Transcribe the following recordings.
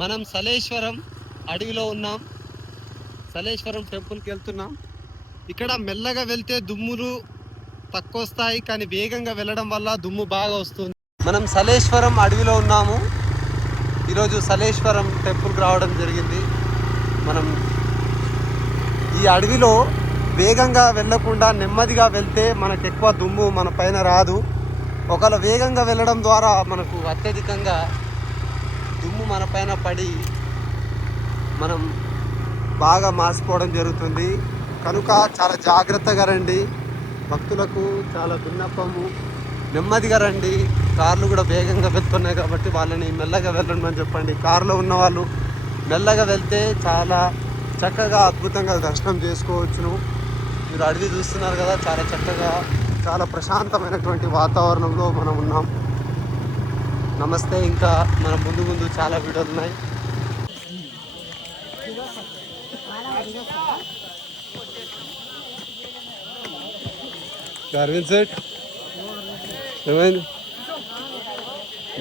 మనం సలేశ్వరం అడవిలో ఉన్నాం. సలేశ్వరం టెంపుల్కి వెళ్తున్నాం. ఇక్కడ మెల్లగా వెళ్తే దుమ్ములు తక్కువ వస్తాయి, కానీ వేగంగా వెళ్ళడం వల్ల దుమ్ము బాగా వస్తుంది. మనం సలేశ్వరం అడవిలో ఉన్నాము. ఈరోజు సలేశ్వరం టెంపుల్కి రావడం జరిగింది. మనం ఈ అడవిలో వేగంగా వెళ్ళకుండా నెమ్మదిగా వెళ్తే మనకు ఎక్కువ దుమ్ము మన పైన రాదు. ఒకవేళ వేగంగా వెళ్ళడం ద్వారా మనకు అత్యధికంగా దుమ్ము మన పైన పడి మనం బాగా మాసిపోవడం జరుగుతుంది. కనుక చాలా జాగ్రత్తగా రండి. భక్తులకు చాలా విన్నపము, నెమ్మదిగా రండి. కార్లు కూడా వేగంగా వెళ్తున్నాయి కాబట్టి వాళ్ళని మెల్లగా వెళ్ళండి అని చెప్పండి. కారులో ఉన్న వాళ్ళు మెల్లగా వెళ్తే చాలా చక్కగా అద్భుతంగా దర్శనం చేసుకోవచ్చును. మీరు అడవి చూస్తున్నారు కదా, చాలా చక్కగా చాలా ప్రశాంతమైనటువంటి వాతావరణంలో మనం ఉన్నాం. నమస్తే. ఇంకా మనం ముందు ముందు చాలా వీడియోలు ఉన్నాయి. అరవింద్ సెట్ ఏమైంది?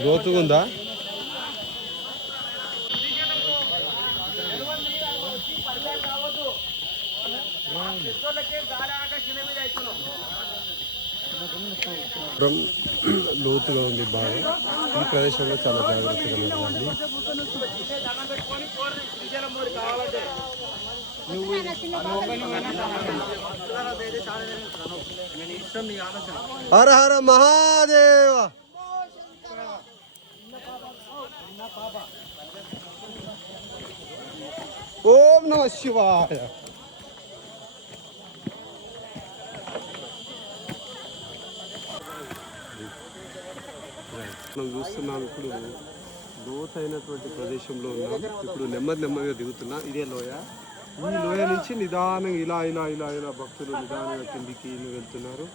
లోతుగా ఉందా? లోతుగా ఉంది బాగా. ఈ ప్రదేశంలో చాలా జాగ్రత్తగా ఉండాలి. హర హర మహాదేవ. ఓం నమ శివాయ. మనం చూస్తున్నాం ఇప్పుడు లోతైనటువంటి ప్రదేశంలో ఉన్నాం. ఇప్పుడు నెమ్మదిగా దిగుతున్నా. ఇదే లోయ. ఈ లోయ నుంచి నిదానంగా ఇలా ఇలా ఇలా ఇలా భక్తులు నిదానంగా కిందికి వెళ్తున్నారు.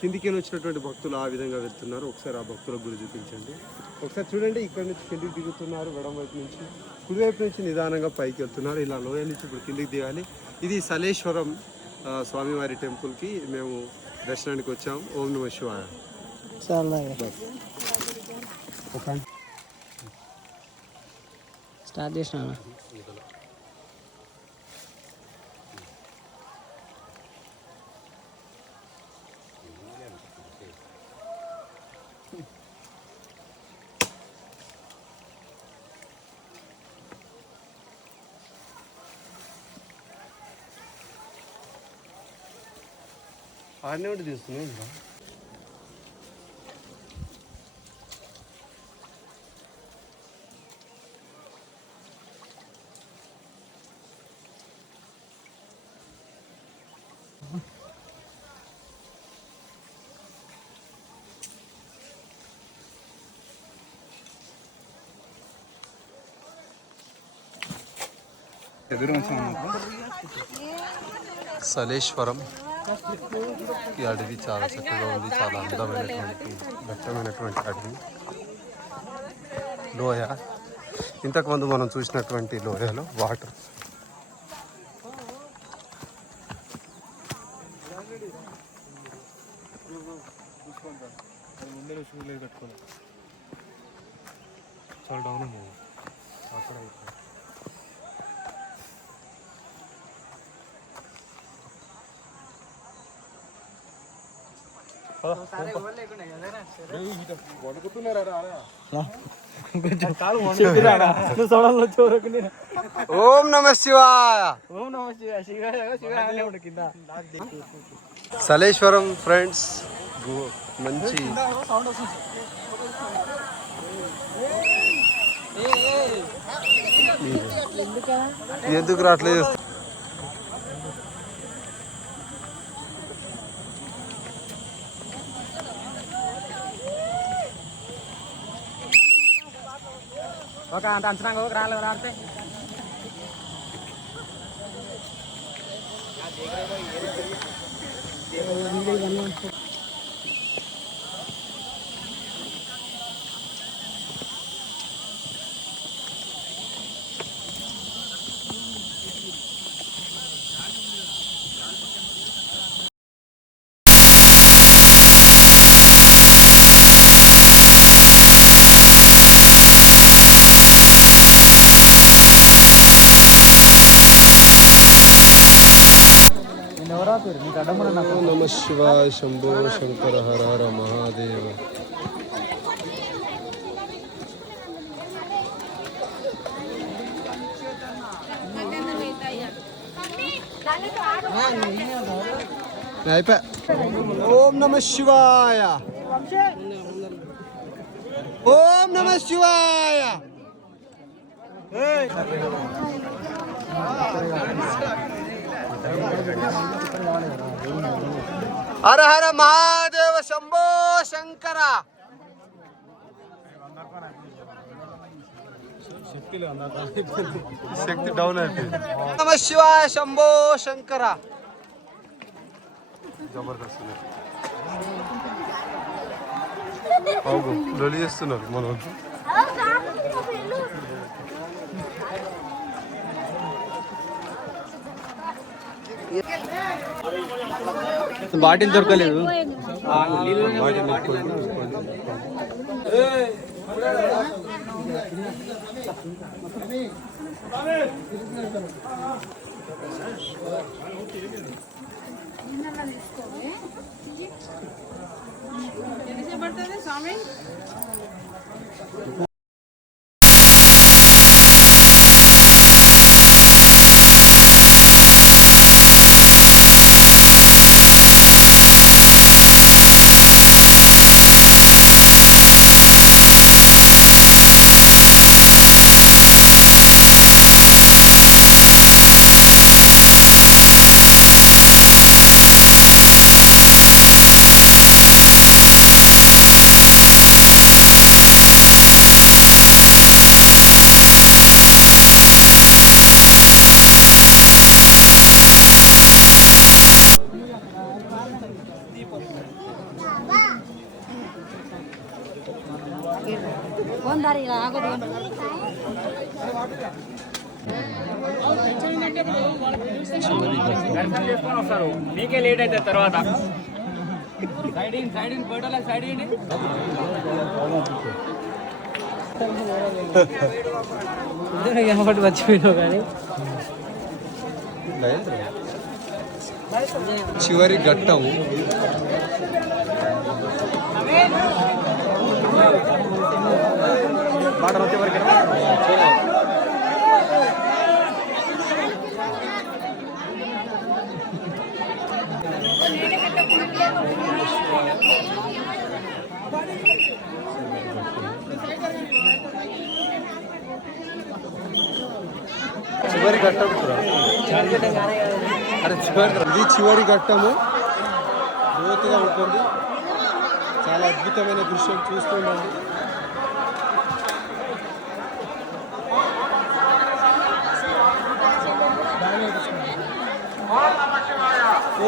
కిందికి వచ్చినటువంటి భక్తులు ఆ విధంగా వెళ్తున్నారు. ఒకసారి ఆ భక్తుల గురి చూపించండి. ఒకసారి చూడండి. ఇక్కడ నుంచి కిందికి దిగుతున్నారు. ఎడమ వైపు నుంచి, కుడివైపు నుంచి నిదానంగా పైకి వెళ్తున్నారు. ఇలా లోయ నుంచి ఇప్పుడు కిందికి దిగాలి. ఇది సలేశ్వరం స్వామివారి టెంపుల్కి మేము దర్శనానికి వచ్చాము. ఓం నమ శివాయ. స్టార్ట్ చేసిన ఆడనే ఉండి తీసుకున్నాం. సలేశ్వరం ఈ అడవి చాలా చక్కగా ఉంది. చాలా అందమైనటువంటి దట్టమైనటువంటి అడవి. లోయ, ఇంతకుముందు మనం చూసినటువంటి లోయలో వాటర్. చాలా డౌన్ ఉంది అక్కడ. ఓం నమ శివాయ. సలేశ్వరం ఫ్రెండ్స్ మంచి ఎందుకు రావట్లేదు? ఒక అంచనా రాలేదు రాడితే ఓం నమ శివాయ శంభో శంకర హర హర మహాదేవ. అయిపోయా. ఓం నమ శివాయ. ఓం నమ శివాయ. హర హర మహాదేవ శంభో శంకర. శక్తి డౌన్ అయిపోయింది. నమ శివాయ శంభో శంకర. జబర్దస్త్ లొలి చేస్తున్నారు మన వద్దు. బాటిల్ దొరకలేదు. స్వామి మీకే లేట్ అయితే తర్వాత మర్చిపోయినావు కానీ చివరి ఘట్టం. చివరి ఘట్టం ఇది చివరి ఘట్టము. లోతుగా ఉంటుంది. చాలా అద్భుతమైన దృశ్యం చూస్తుండండి.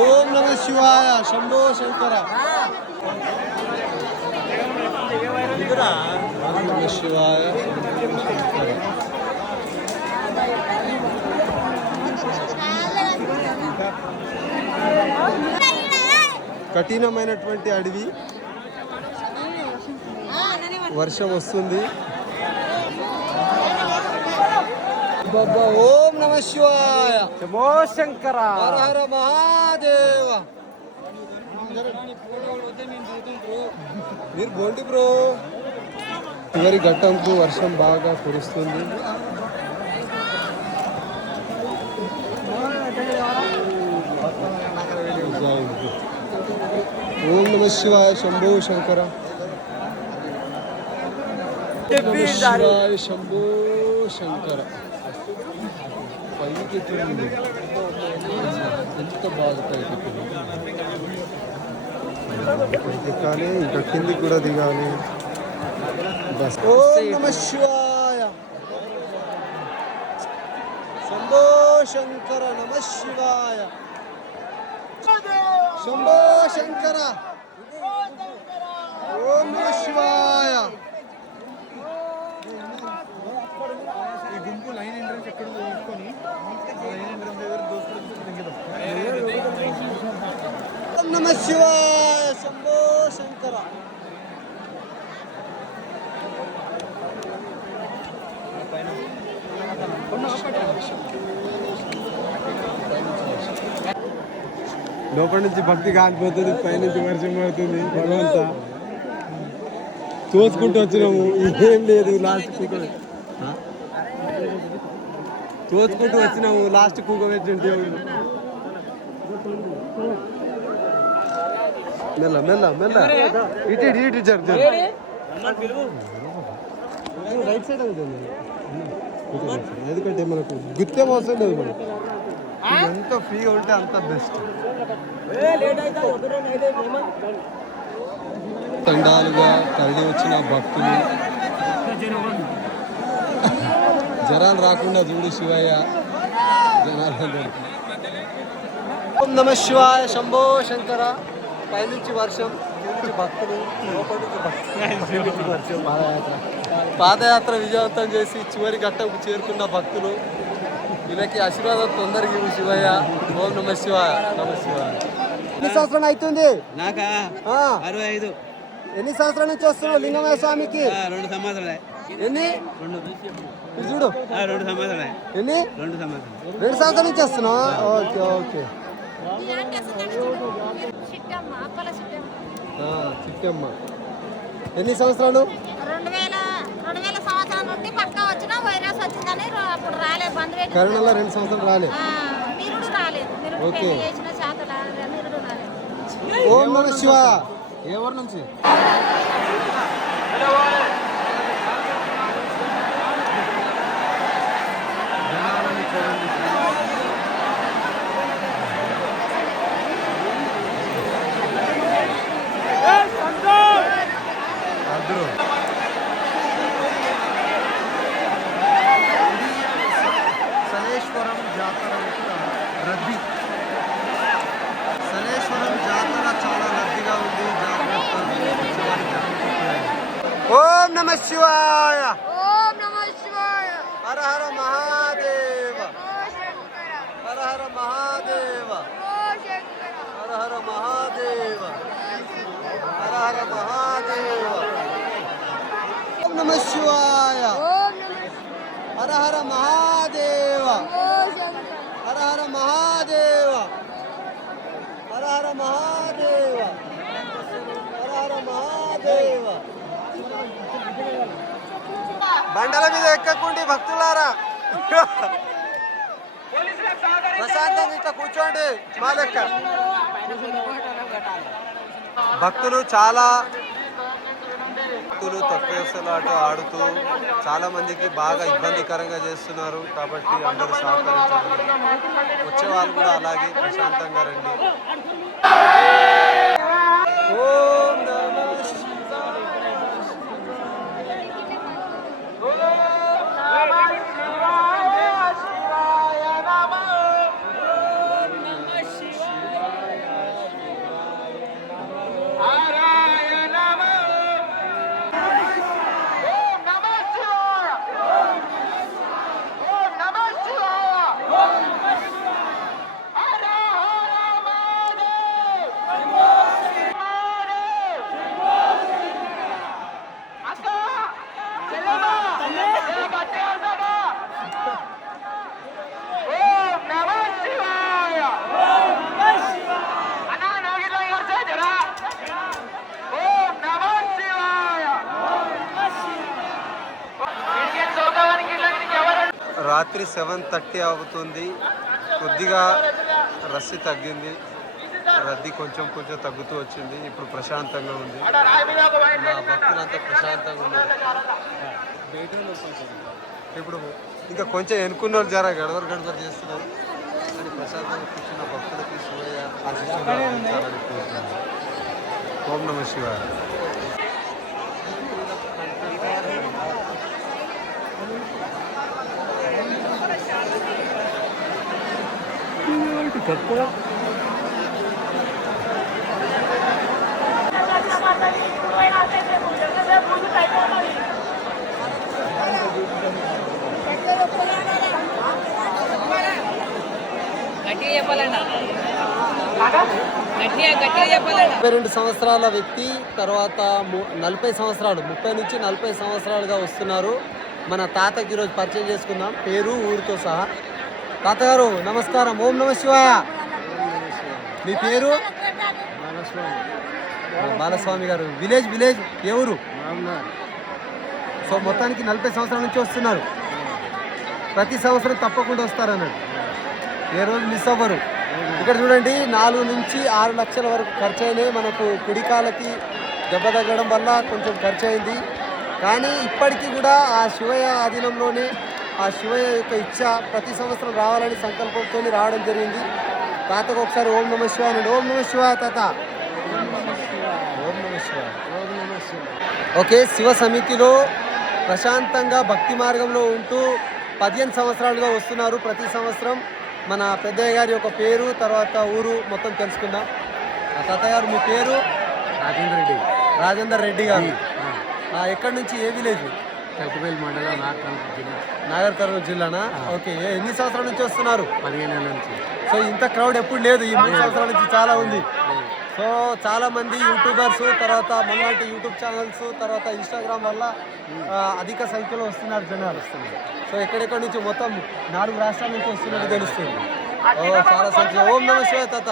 ఓం నమ శివాయ శంభో శంకర. ఓం నమ శివాయ శంకర. కఠినమైనటువంటి అడవి. వర్షం వస్తుంది. ఓం నమ శివాయ శంభో శంకర. హర హర మహాదేవ. మీరు బోండి బ్రో. చివరి ఘట్టంకు వర్షం బాగా కురుస్తుంది. ఓం నమ శివాయ శంభో శంకర. శివాయ శంభో శంకర. పైకి ఎంత బాగా పైకి దిగాలి. ఇంకా కిందికి కూడా దిగాలి. ఓం నమ శివాయ శంభో శంకర. నమ శివాయ శంభో శంకర. ఓం నమ శివాయ. ఈ గుంపు లైన్ ఎంట్రన్స్ ఎక్కడ తీసుకొని లైన్ ఎంట్రన్స్ దగ్గర ఓం నమ శివాయ శంభో శంకర. లోపల నుంచి భక్తి కాలిపోతుంది, పైనుంచి వర్షం పడుతుంది. భగవంత తోచుకుంటూ వచ్చినాము, ఏం లేదు. లాస్ట్ తోచుకుంటూ వచ్చినాము, లాస్ట్ కూక పెట్టింది దేవుడు. మెల్ల మెల్ల మెల్ల ఇటు ఇటు ఇటు జరు జరు రైట్ సైడ్ అవుతుంది. ఎందుకంటే మనకు గుర్తే మోసం లేదు. మనకు ఎంత ఫ్రీగా ఉంటే అంత బెస్ట్. తండాలుగా తరలి వచ్చిన భక్తులు, జనాలు రాకుండా చూడు శివయ్య. జనాలు ఓం నమ శివాయ, శంభో శంకర. పైనుంచి వర్షం, నుంచి భక్తులు, లోపలి నుంచి వర్షం. పాదయాత్ర విజయవంతం చేసి చివరి ఘట్టంకు చేరుకున్న భక్తులు, వీళ్ళకి ఆశీర్వాదం తొందరగా ఇవ్వు శివయ్య. ఓం నమ శివాయ, నమ శివాయ. ఎన్ని సంవత్సరాలు అవుతుంది? నాకా 65. ఎన్ని సంవత్సరాల నుంచి వస్తున్నావు లింగమయ్య స్వామికి? 2 సంవత్సరాలే. ఎన్ని? చూడు 2 సంవత్సరాలే. ఎన్ని? 2 సంవత్సరాలు. 2 సంవత్సరాల నుంచి వస్తున్నావా? Okay okay. చిట్టమ్మ ఎన్ని సంవత్సరాలు? 2000 సంవత్సరాల నుండి పక్కా వచ్చిన వైరస్ వచ్చిందని అప్పుడు రాలేదు. కరోనాలో 2 సంవత్సరాలు రాలేదు. నిరుడు రాలేదు. ఓకే. నిరుడు రాలేదు. ఓం నమ శివ. ఎవరి నుంచి? సలేశ్వరం జాతర రద్దీ. సలేశ్వరం జాతర చాలా రద్దీగా ఉంది. ఓం నమ శివాయ. ఓం నమః శివాయ. హర హర మహాదేవ. హర హర మహాదేవ. హర హర మహాదేవ. హర హర మహాదేవ. ఓం నమ శివాయ. హర హర మహాదేవ. హర హర మహాదేవ. హర హర మహాదేవ. హర హర మహాదేవ. బండల మీద ఎక్కకుండి భక్తులారా, ప్రశాంతంగా ఇట్లా కూర్చోండి. మా లెక్క భక్తులు చాలా తొక్కేసలాట ఆడుతూ చాలా మందికి బాగా ఇబ్బందికరంగా చేస్తున్నారు. కాబట్టి అందరూ సహకరించాలి. వచ్చే వాళ్ళు కూడా అలాగే ప్రశాంతంగా రండి. ఓం నమః రాత్రి 7:30 అవుతుంది. కొద్దిగా రద్దీ తగ్గింది. రద్దీ కొంచెం తగ్గుతూ వచ్చింది. ఇప్పుడు ప్రశాంతంగా ఉంది. నా భక్తులంతా ప్రశాంతంగా ఉన్నారు. ఇప్పుడు ఇంకా కొంచెం ఎన్నుకున్న వాళ్ళు జర గడవర చేస్తున్నారు. కానీ ప్రశాంతంగా కూర్చున్న భక్తులకి శివయ్య ఆశీస్సులు అందించాలని కోరుతున్నాను. ఓం నమ శివాయ. గట్టిగా 22 సంవత్సరాల వ్యక్తి తర్వాత 40 సంవత్సరాలు 30 నుంచి 40 సంవత్సరాలుగా వస్తున్నారు. మన తాతకి ఈరోజు పరిచయం చేసుకుందాం, పేరు ఊరితో సహా. తాతగారు నమస్కారం. ఓం నమ శివాయ. మీ పేరు? బాలస్వామి గారు. విలేజ్ ఏ ఊరు? సో మొత్తానికి 40 సంవత్సరాల నుంచి వస్తున్నారు. ప్రతి సంవత్సరం తప్పకుండా వస్తారన్నాడు, ఏ రోజు మిస్ అవ్వరు. ఇక్కడ చూడండి 4 నుంచి 6 లక్షల వరకు ఖర్చు అయినాయి. మనకు కుడికాలకి దెబ్బ తగ్గడం వల్ల కొంచెం ఖర్చు అయింది. కానీ ఇప్పటికీ కూడా ఆ శివయ్య ఆధీనంలోనే ఆ శివయ్య యొక్క ఇచ్చ ప్రతి సంవత్సరం రావాలని సంకల్పంతో రావడం జరిగింది. తాతకు ఒకసారి ఓం నమ శివాయ అనండి. ఓం నమ శివాయ తాత. ఓం నమ శివాయ. ఓకే, శివ సమితిలో ప్రశాంతంగా భక్తి మార్గంలో ఉంటూ 15 సంవత్సరాలుగా వస్తున్నారు. ప్రతి సంవత్సరం మన పెద్దయ్య గారి యొక్క పేరు తర్వాత ఊరు మొత్తం తెలుసుకుందాం. తాతయ్య గారు, మీ పేరు? రాజేందర్ రెడ్డి గారు. ఎక్కడి నుంచి, ఏ విలేజ్? కైటిపల్లి మండలం, నాగర్ కర్నూలు జిల్లానా? ఓకే, ఎన్ని సంవత్సరాల నుంచి వస్తున్నారు? 15 ఏళ్ళ నుంచి. సో ఇంత క్రౌడ్ ఎప్పుడు లేదు, ఈ 3 సంవత్సరాల నుంచి చాలా ఉంది. సో చాలా మంది యూట్యూబర్స్ తర్వాత మనలాంటి యూట్యూబ్ ఛానల్స్ తర్వాత ఇన్స్టాగ్రామ్ వల్ల అధిక సంఖ్యలో వస్తున్నారు జనాలు. సో ఎక్కడెక్కడి నుంచి మొత్తం 4 రాష్ట్రాల నుంచి వస్తున్నట్టు తెలుస్తుంది. చాలా సంఖ్య. ఓం నమ శివాయ తాత.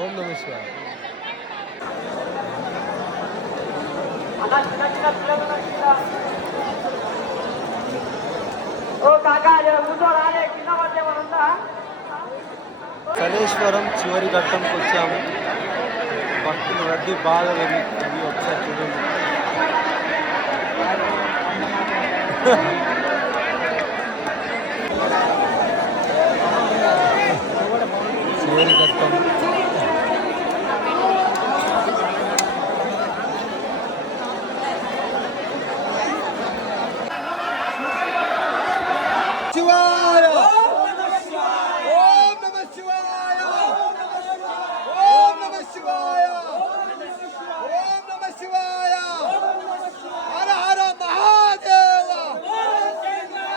ఓం నమ శివాయ. సలేశ్వరం చివరి ఘట్టంకి వచ్చాము. భక్తులు రద్దీ బాగా పెరుగుతుంది. ఒకసారి చూడండి. చివరి ఘట్టం. శివాయ. ఓం నమ శివాయ. ఓం నమ శివాయ. ఓం నమ శివాయ. హర హర మహాదేవ.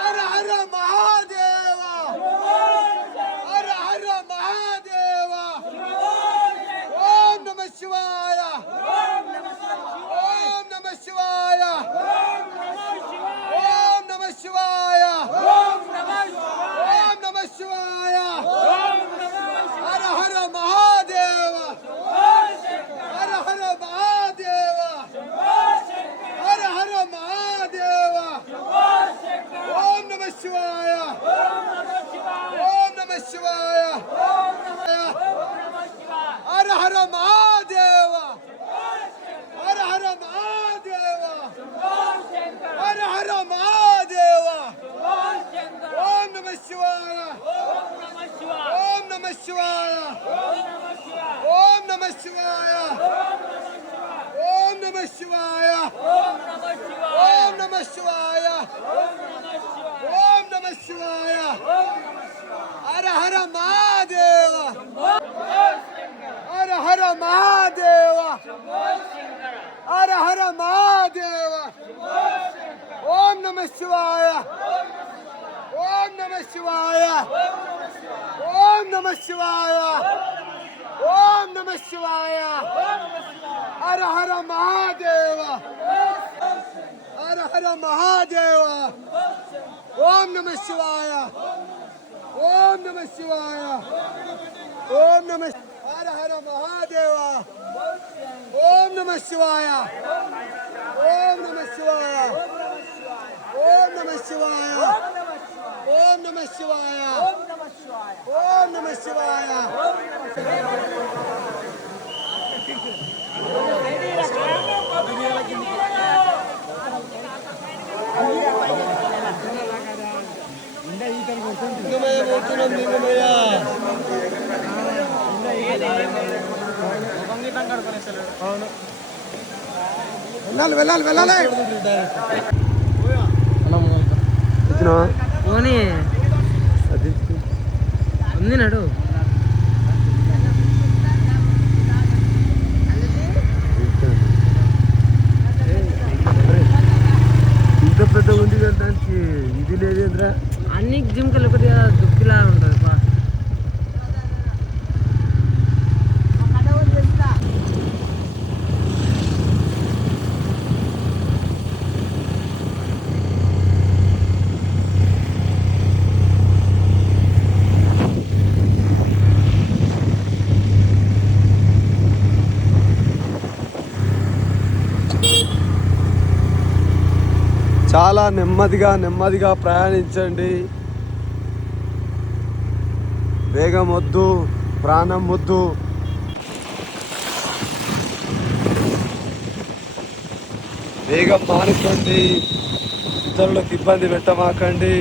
హర హర మహాదేవ. హర హర మహాదేవ. ఓం నమ శివాయ. ఓం నమ శివాయ. ఓం నమ శివాయ. ఓం నమ శివాయ. హర హర మహాదేవ. హర హర మహాదేవ. హర హర మహాదేవ. ఓం నమ శివాయ. ఓం నమ శివాయ. హర హర మహాదేవ. హర హర మహాదేవ. హర హర మహాదేవ. ఓం నమ శివాయ. ఓం నమ శివాయ. ఓం నమ శివాయ. ఓం నమ శివాయ. ఓం నమ శివాయ. ఓం నమ శివాయ. హర హర మహాదేవ. హర హర మహాదేవ. హర హర మహాదేవ. ఓం నమ శివాయ. ఓం నమ శివాయ. ఓం నమ శివాయ. ఓం నమ శివాయ. హర హర మహాదేవ. హర హర మహాదేవ. ఓం నమ శివాయ. ఓం నమ శివాయ. ఓం నమ హర హర మహాదేవ. ఓం నమ శివాయ. ఓం నమ శివాయ. ఓం నమ శివాయ. ఓం నమ శివాయ. ఓం నమ శివాయ. వెళ్ళాలి వెళ్ళాలి వెళ్ళాలి. పోనీ ఉంది నడు. ఇంత పెద్ద ఉంది కదా, దానికి ఇది లేదేంద్రా. అన్ని జింకలు కొద్దిగా దుక్కిలా ఉంటుంది. చాలా నెమ్మదిగా ప్రయాణించండి. వేగం వద్దు, ప్రాణం వద్దు. వేగం మానుకోండి, ఇతరులకు ఇబ్బంది పెట్టమాకండి.